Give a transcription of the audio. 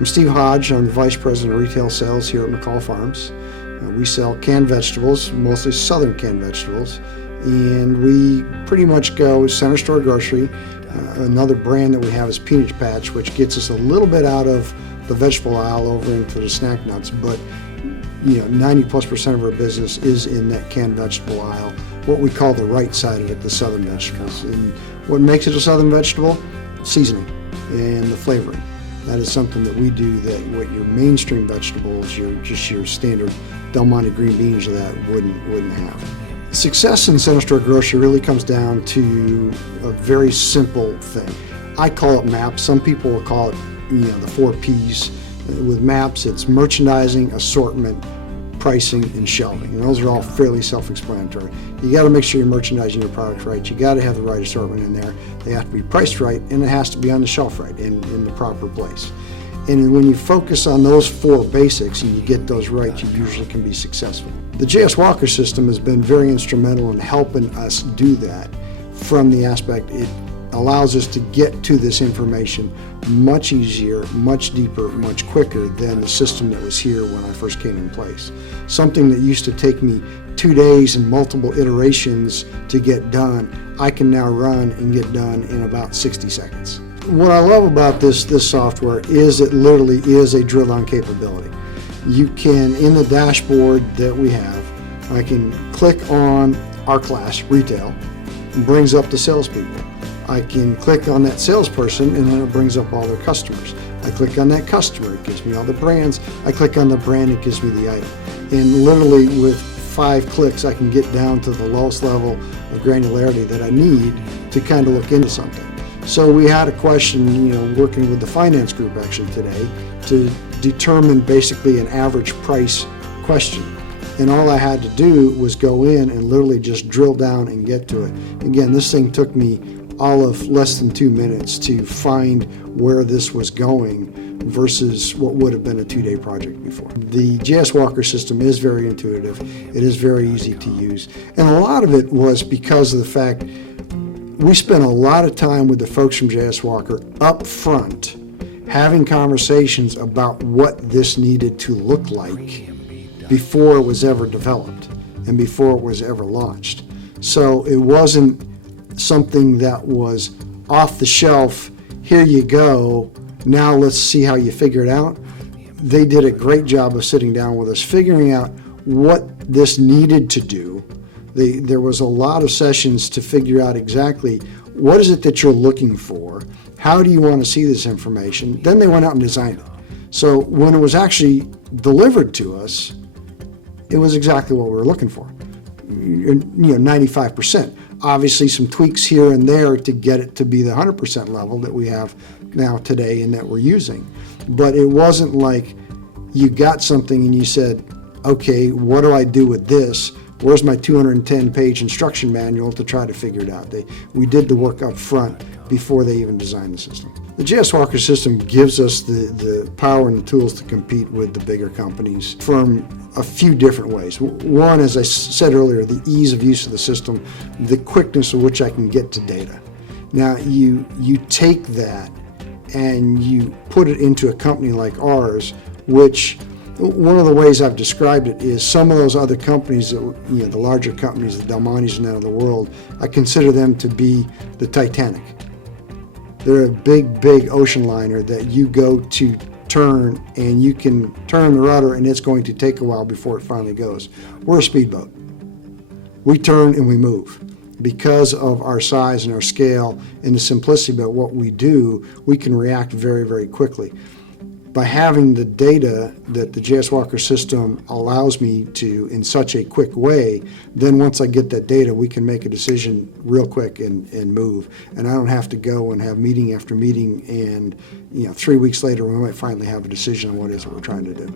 I'm Steve Hodge. I'm the Vice President of Retail Sales here at McCall Farms. We sell canned vegetables, mostly southern canned vegetables, and we pretty much go center store grocery. Another brand that we have is Peanut Patch, which gets us a little bit out of the vegetable aisle over into the snack nuts, but 90+% of our business is in that canned vegetable aisle, what we call the right side of it, the southern vegetables. And what makes it a southern vegetable? Seasoning and the flavoring. That is something that we do that what your mainstream vegetables, your standard Del Monte green beans or that wouldn't have. Success in center store grocery really comes down to a very simple thing. I call it MAPS. Some people will call it the 4 Ps. With MAPS, it's merchandising, assortment, pricing, and shelving. And those are all fairly self-explanatory. You got to make sure you're merchandising your products right. You got to have the right assortment in there. They have to be priced right, and it has to be on the shelf right in the proper place. And when you focus on those 4 basics and you get those right, you usually can be successful. The JSWco system has been very instrumental in helping us do that from the aspect it allows us to get to this information much easier, much deeper, much quicker than the system that was here when I first came in place. Something that used to take me 2 days and multiple iterations to get done, I can now run and get done in about 60 seconds. What I love about this software is it literally is a drill-down capability. You can, in the dashboard that we have, I can click on our class, retail, and brings up the salespeople. I can click on that salesperson and then it brings up all their customers. I click on that customer, it gives me all the brands. I click on the brand, it gives me the item. And literally with 5 clicks, I can get down to the lowest level of granularity that I need to kind of look into something. So we had a question, working with the finance group actually today to determine basically an average price question. And all I had to do was go in and literally just drill down and get to it. Again, this thing took me all of less than 2 minutes to find where this was going versus what would have been a 2-day project before. The JSWco system is very intuitive. It is very easy to use. And a lot of it was because of the fact we spent a lot of time with the folks from JSWco up front having conversations about what this needed to look like before it was ever developed and before it was ever launched. So it wasn't something that was off the shelf, here you go, now let's see how you figure it out. They did a great job of sitting down with us, figuring out what this needed to do. There was a lot of sessions to figure out exactly what is it that you're looking for, how do you want to see this information. Then they went out and designed it. So when it was actually delivered to us, it was exactly what we were looking for, 95%. Obviously some tweaks here and there to get it to be the 100% level that we have now today and that we're using. But it wasn't like you got something and you said, okay, what do I do with this? Where's my 210-page instruction manual to try to figure it out? We did the work up front before they even designed the system. The JSWco system gives us the power and the tools to compete with the bigger companies from a few different ways. One, as I said earlier, the ease of use of the system, the quickness with which I can get to data. Now, you take that and you put it into a company like ours, which one of the ways I've described it is some of those other companies, that the larger companies, the Del Montes and that of the world, I consider them to be the Titanic. They're a big, big ocean liner that you go to turn and you can turn the rudder and it's going to take a while before it finally goes. We're a speedboat. We turn and we move. Because of our size and our scale and the simplicity about what we do, we can react very, very quickly. By having the data that the JSWco system allows me to in such a quick way, then once I get that data, we can make a decision real quick and move. And I don't have to go and have meeting after meeting and 3 weeks later we might finally have a decision on what it is that we're trying to do.